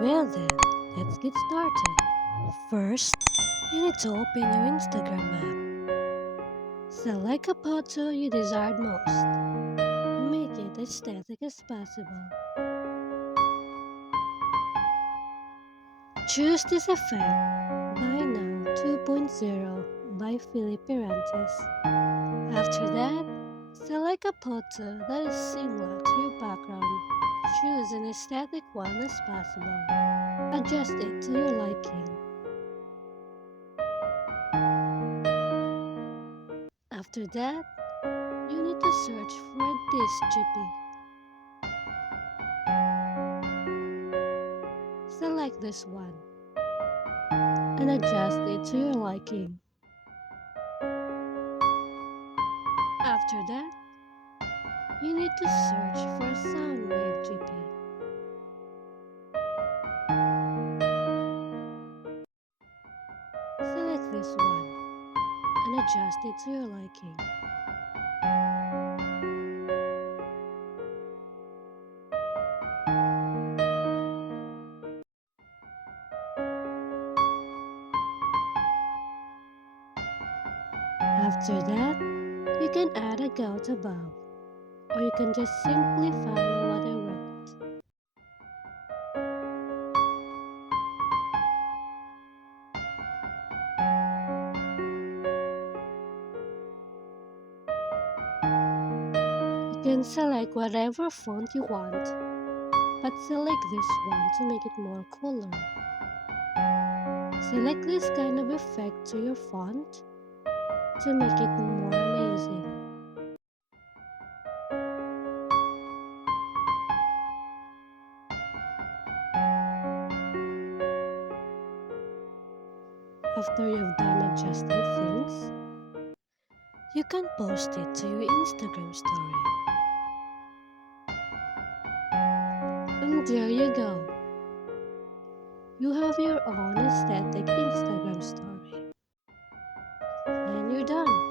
Well then, let's get started. First, you need to open your Instagram app. Select a photo you desired most. Make it aesthetic as possible. Choose this effect, By Now 2.0 by Philip Pirantes. After that, select a photo that is similar to your background. Choose an aesthetic one as possible. Adjust it to your liking. After that, you need to search for this GP. Select this one and adjust it to your liking. After that, you need to search for Soundwave GP. Select this one and adjust it to your liking. After that, you can add a gout above, or you can just simply follow what I wrote. You can select whatever font you want, but select this one to make it more cooler. Select this kind of effect to your font to make it more amazing. After you've done adjusting things, you can post it to your Instagram story. And there you go. You have your own aesthetic Instagram story. And you're done.